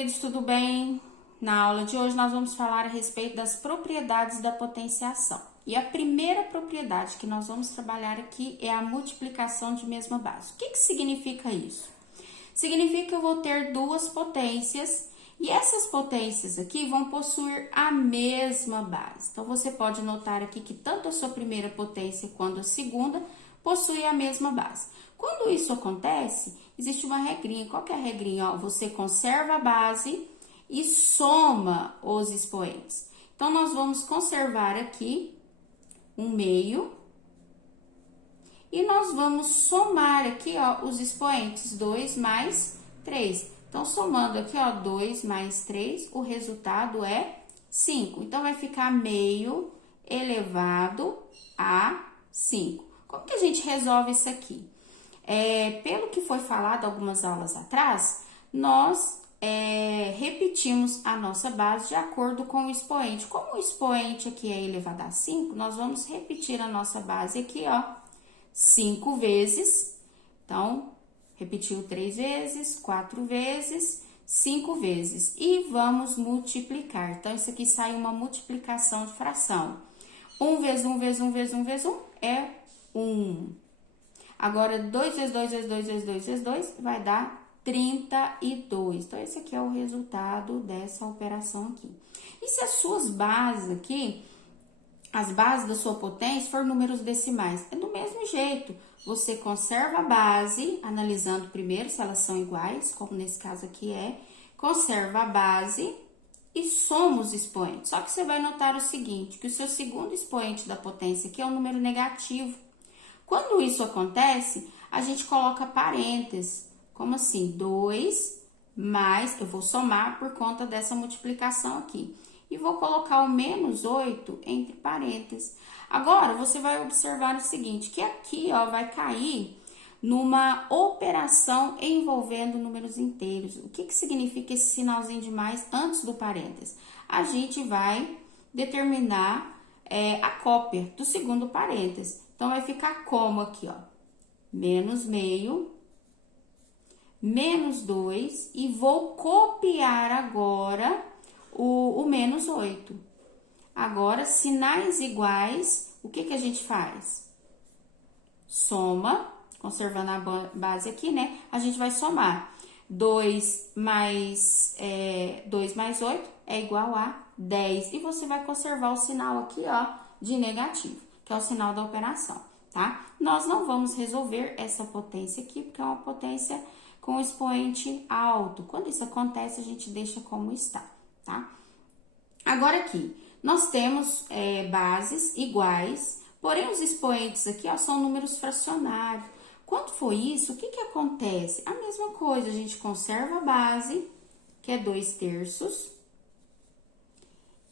queridos, tudo bem? Na aula de hoje nós vamos falar a respeito das propriedades da potenciação. E a primeira propriedade que nós vamos trabalhar aqui é a multiplicação de mesma base. O que significa isso? Significa que eu vou ter duas potências e essas potências aqui vão possuir a mesma base. Então, você pode notar aqui que tanto a sua primeira potência quanto a segunda possuem a mesma base. Quando isso acontece, existe uma regrinha. Qual que é a regrinha? Ó, você conserva a base e soma os expoentes. Então, nós vamos conservar aqui um meio e nós vamos somar aqui, ó, os expoentes, 2 mais 3. Então, somando aqui, ó, 2 mais 3, o resultado é 5. Então, vai ficar meio elevado a 5. Como que a gente resolve isso aqui? Pelo que foi falado algumas aulas atrás, nós repetimos a nossa base de acordo com o expoente. Como o expoente aqui é elevado a 5, nós vamos repetir a nossa base aqui, ó, 5 vezes. Então, repetiu 3 vezes, 4 vezes, 5 vezes. E vamos multiplicar. Então, isso aqui sai uma multiplicação de fração. 1 vezes 1 vezes 1 vezes 1 vezes 1 é 1. Agora, 2 vezes 2 vezes 2 vezes 2 vezes 2 vai dar 32. Então, esse aqui é o resultado dessa operação aqui. E se as suas bases aqui, as bases da sua potência, for números decimais, é do mesmo jeito. Você conserva a base, analisando primeiro se elas são iguais, como nesse caso aqui conserva a base e soma os expoentes. Só que você vai notar o seguinte, que o seu segundo expoente da potência aqui é um número negativo. Quando isso acontece, a gente coloca parênteses, como assim? 2 mais, eu vou somar por conta dessa multiplicação aqui. E vou colocar o menos 8 entre parênteses. Agora, você vai observar o seguinte, que aqui, ó, vai cair numa operação envolvendo números inteiros. O que significa esse sinalzinho de mais antes do parênteses? A gente vai determinar a cópia do segundo parênteses. Então, vai ficar como aqui, ó, menos meio, menos 2, e vou copiar agora o menos 8. Agora, sinais iguais, o que a gente faz? Soma, conservando a base aqui, né? A gente vai somar. 2 mais 8 é igual a 10. E você vai conservar o sinal aqui, ó, de negativo, que é o sinal da operação, tá? Nós não vamos resolver essa potência aqui, porque é uma potência com expoente alto. Quando isso acontece, a gente deixa como está, tá? Agora aqui, nós temos bases iguais, porém os expoentes aqui, ó, são números fracionários. Quando for isso, o que acontece? A mesma coisa, a gente conserva a base, que é 2/3,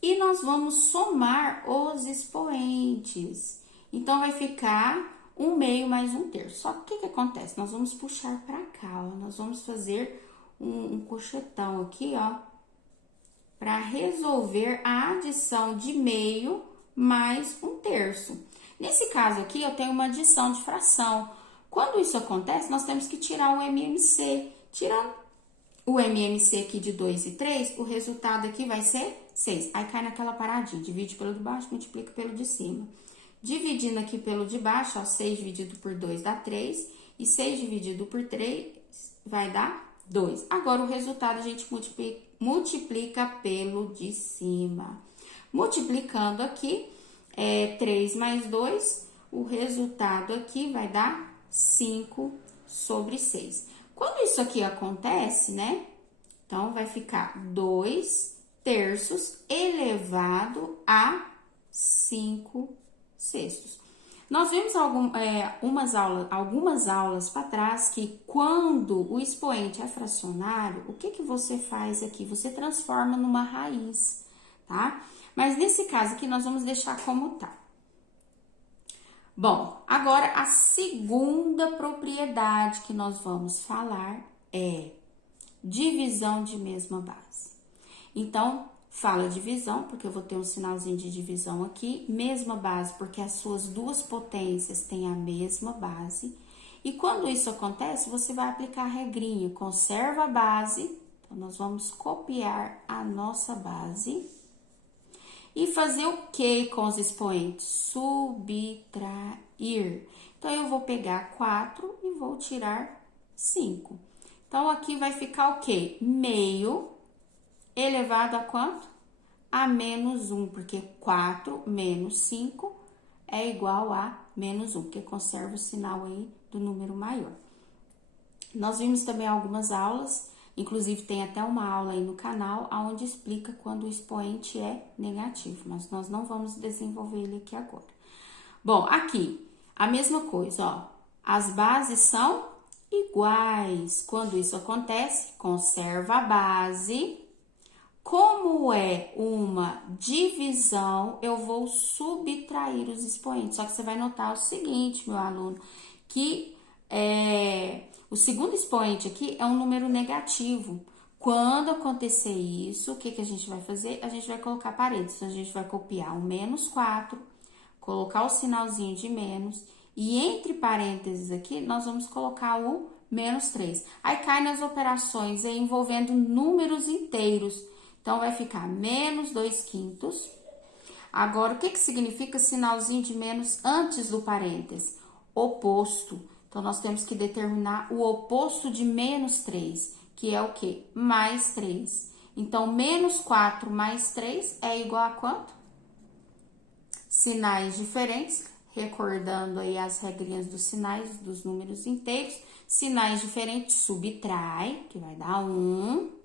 e nós vamos somar os expoentes. Então, vai ficar 1 meio mais 1/3. Só que o que acontece? Nós vamos puxar para cá, ó. Nós vamos fazer um cochetão aqui, ó, para resolver a adição de meio mais 1/3. Nesse caso aqui, eu tenho uma adição de fração. Quando isso acontece, nós temos que tirar o MMC. Tirando o MMC aqui de 2 e 3, o resultado aqui vai ser 6. Aí cai naquela paradinha, divide pelo de baixo, multiplica pelo de cima. Dividindo aqui pelo de baixo, ó, 6 dividido por 2 dá 3, e 6 dividido por 3 vai dar 2. Agora, o resultado a gente multiplica pelo de cima. Multiplicando aqui, 3 mais 2, o resultado aqui vai dar 5/6. Quando isso aqui acontece, né? Então, vai ficar 2/3 elevado a 5/6. Nós vimos algumas aulas para trás que quando o expoente é fracionário, o que você faz aqui? Você transforma numa raiz, tá? Mas nesse caso aqui, nós vamos deixar como tá. Bom, agora a segunda propriedade que nós vamos falar é divisão de mesma base. Então, fala divisão, porque eu vou ter um sinalzinho de divisão aqui. Mesma base, porque as suas duas potências têm a mesma base. E quando isso acontece, você vai aplicar a regrinha. Conserva a base, Então, nós vamos copiar a nossa base e fazer o que com os expoentes? Subtrair. Então, eu vou pegar 4 e vou tirar 5. Então, aqui vai ficar o quê? Meio elevado a quanto? A menos 1, porque 4 menos 5 é igual a menos 1, porque conserva o sinal aí do número maior. Nós vimos também algumas aulas, inclusive tem até uma aula aí no canal, onde explica quando o expoente é negativo, mas nós não vamos desenvolver ele aqui agora. Bom, aqui, a mesma coisa, ó, as bases são iguais. Quando isso acontece, conserva a base. Como é uma divisão, eu vou subtrair os expoentes. Só que você vai notar o seguinte, meu aluno, que o segundo expoente aqui é um número negativo. Quando acontecer isso, o que a gente vai fazer? A gente vai colocar parênteses. Então, a gente vai copiar o menos 4, colocar o sinalzinho de menos, e entre parênteses aqui, nós vamos colocar o menos 3. Aí cai nas operações envolvendo números inteiros. Então, vai ficar menos 2/5. Agora, o que significa sinalzinho de menos antes do parênteses? Oposto. Então, nós temos que determinar o oposto de menos 3, que é o quê? Mais 3. Então, menos 4 mais 3 é igual a quanto? Sinais diferentes, recordando aí as regrinhas dos sinais dos números inteiros. Sinais diferentes, subtrai, que vai dar 1.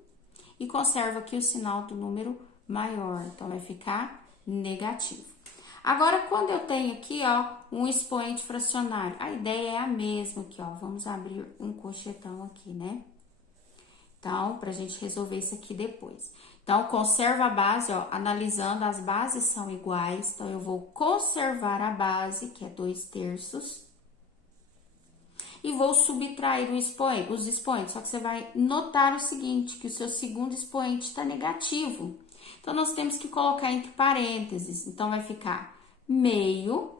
E conserva aqui o sinal do número maior, então vai ficar negativo. Agora, quando eu tenho aqui, ó, um expoente fracionário, a ideia é a mesma aqui, ó, vamos abrir um colchetão aqui, né? Então, pra gente resolver isso aqui depois. Então, conserva a base, ó, analisando, as bases são iguais, então eu vou conservar a base, que é 2/3. E vou subtrair os expoentes. Só que você vai notar o seguinte, que o seu segundo expoente está negativo. Então, nós temos que colocar entre parênteses. Então, vai ficar meio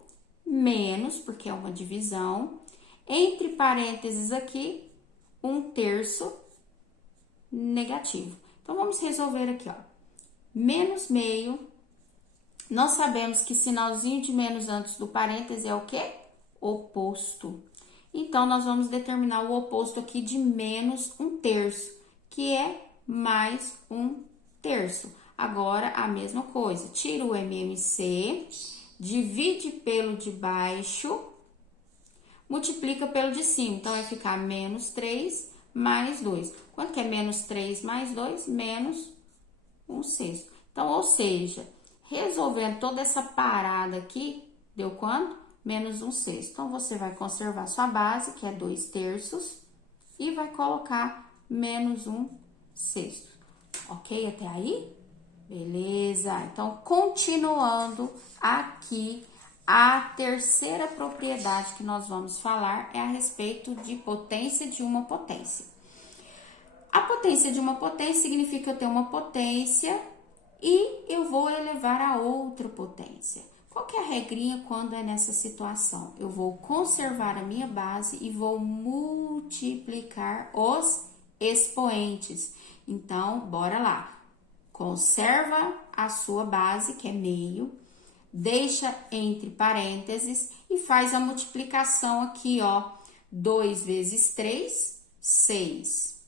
menos, porque é uma divisão. Entre parênteses aqui, 1/3 negativo. Então, vamos resolver aqui, ó. Menos meio. Nós sabemos que sinalzinho de menos antes do parêntese é o quê? Oposto. Então, nós vamos determinar o oposto aqui de menos 1/3, que é mais 1/3. Agora, a mesma coisa, tira o MMC, divide pelo de baixo, multiplica pelo de cima. Então, vai ficar menos 3 mais 2. Quanto que é menos 3 mais 2? Menos 1/6. Então, ou seja, resolvendo toda essa parada aqui, deu quanto? Menos 1/6. Então, você vai conservar sua base, que é 2/3, e vai colocar menos 1/6. Ok até aí? Beleza. Então, continuando aqui, a terceira propriedade que nós vamos falar é a respeito de potência de uma potência. A potência de uma potência significa que eu tenho uma potência e eu vou elevar a outra potência. Qual que é a regrinha quando é nessa situação? Eu vou conservar a minha base e vou multiplicar os expoentes. Então, bora lá. Conserva a sua base, que é meio, deixa entre parênteses e faz a multiplicação aqui, ó. 2 vezes 3, 6.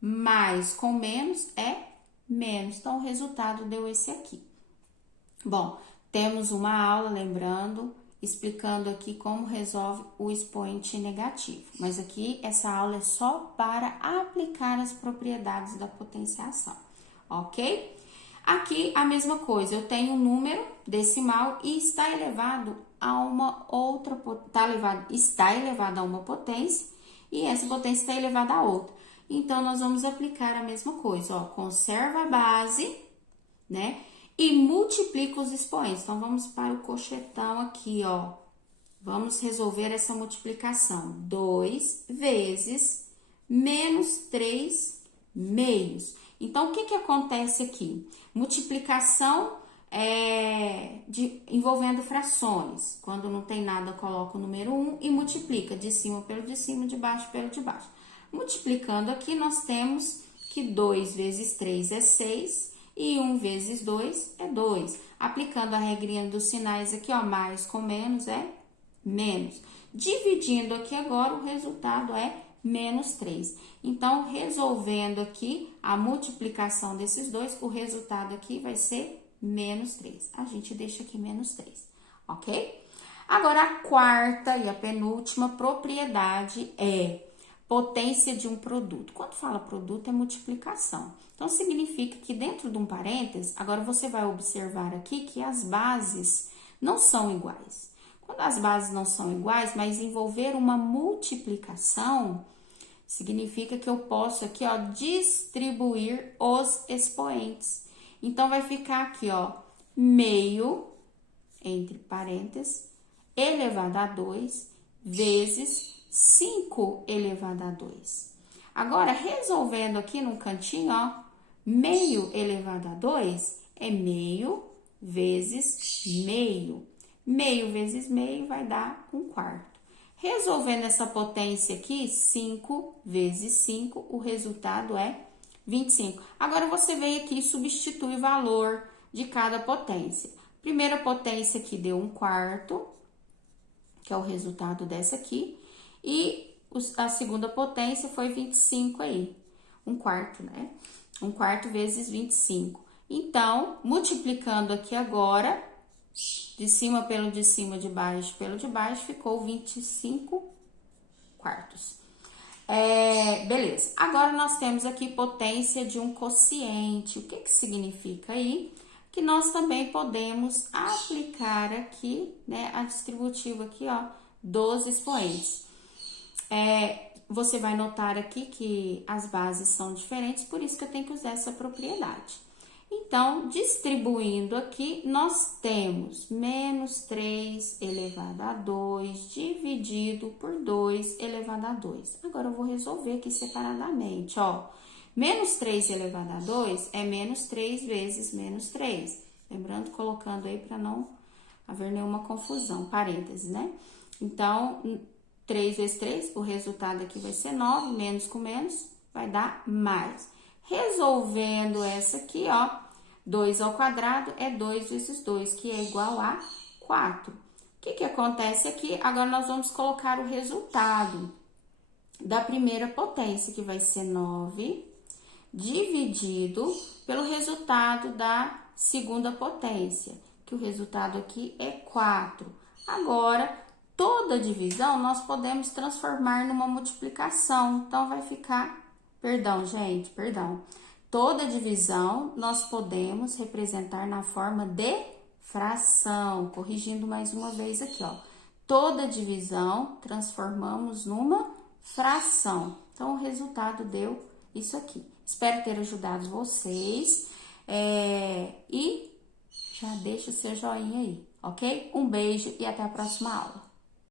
Mais com menos é menos. Então, o resultado deu esse aqui. Bom, temos uma aula, lembrando, explicando aqui como resolve o expoente negativo. Mas aqui, essa aula é só para aplicar as propriedades da potenciação, ok? Aqui, a mesma coisa, eu tenho um número decimal e está elevado a uma outra, está elevado a uma potência e essa potência está elevada a outra. Então, nós vamos aplicar a mesma coisa, ó, conserva a base, né? E multiplica os expoentes. Então, vamos para o colchetão aqui, ó. Vamos resolver essa multiplicação. 2 vezes menos 3 meios. Então, o que acontece aqui? Multiplicação envolvendo frações. Quando não tem nada, coloca o número 1 e multiplica de cima pelo de cima, de baixo pelo de baixo. Multiplicando aqui, nós temos que 2 vezes 3 é 6 e 1 vezes 2 é 2. Aplicando a regrinha dos sinais aqui, ó, mais com menos é menos. Dividindo aqui agora, o resultado é menos 3. Então, resolvendo aqui a multiplicação desses dois, o resultado aqui vai ser menos 3. A gente deixa aqui menos 3, ok? Agora, a quarta e a penúltima propriedade é potência de um produto. Quando fala produto, é multiplicação. Então, significa que dentro de um parênteses, agora você vai observar aqui que as bases não são iguais. Quando as bases não são iguais, mas envolver uma multiplicação, significa que eu posso aqui, ó, distribuir os expoentes. Então, vai ficar aqui, ó, meio, entre parênteses, elevado a 2, vezes 5 elevado a 2. Agora, resolvendo aqui no cantinho, ó, meio elevado a 2 é meio vezes meio. Meio vezes meio vai dar 1/4. Resolvendo essa potência aqui, 5 vezes 5, o resultado é 25. Agora, você vem aqui e substitui o valor de cada potência. Primeira potência aqui deu 1/4, que é o resultado dessa aqui. E a segunda potência foi 25 aí. 1/4, né? 1/4 vezes 25. Então, multiplicando aqui agora, de cima pelo de cima, de baixo pelo de baixo, ficou 25 quartos. Beleza. Agora, nós temos aqui potência de um quociente. O que que significa aí? Que nós também podemos aplicar aqui, né, a distributiva aqui, ó, dos expoentes. Você vai notar aqui que as bases são diferentes, por isso que eu tenho que usar essa propriedade. Então, distribuindo aqui, nós temos menos 3 elevado a 2 dividido por 2 elevado a 2. Agora, eu vou resolver aqui separadamente, ó. Menos 3 elevado a 2 é menos 3 vezes menos 3. Lembrando, colocando aí para não haver nenhuma confusão, parênteses, né? Então, 3 vezes 3, o resultado aqui vai ser 9, menos com menos vai dar mais. Resolvendo essa aqui, ó, 2 ao quadrado é 2 vezes 2, que é igual a 4. O que que acontece aqui? Agora, nós vamos colocar o resultado da primeira potência, que vai ser 9, dividido pelo resultado da segunda potência, que o resultado aqui é 4. Agora, toda divisão nós podemos transformar numa multiplicação, então vai ficar, perdão, gente, perdão. Toda divisão nós podemos representar na forma de fração, corrigindo mais uma vez aqui, ó. Toda divisão transformamos numa fração. Então, o resultado deu isso aqui. Espero ter ajudado vocês. E já deixa o seu joinha aí, ok? Um beijo e até a próxima aula.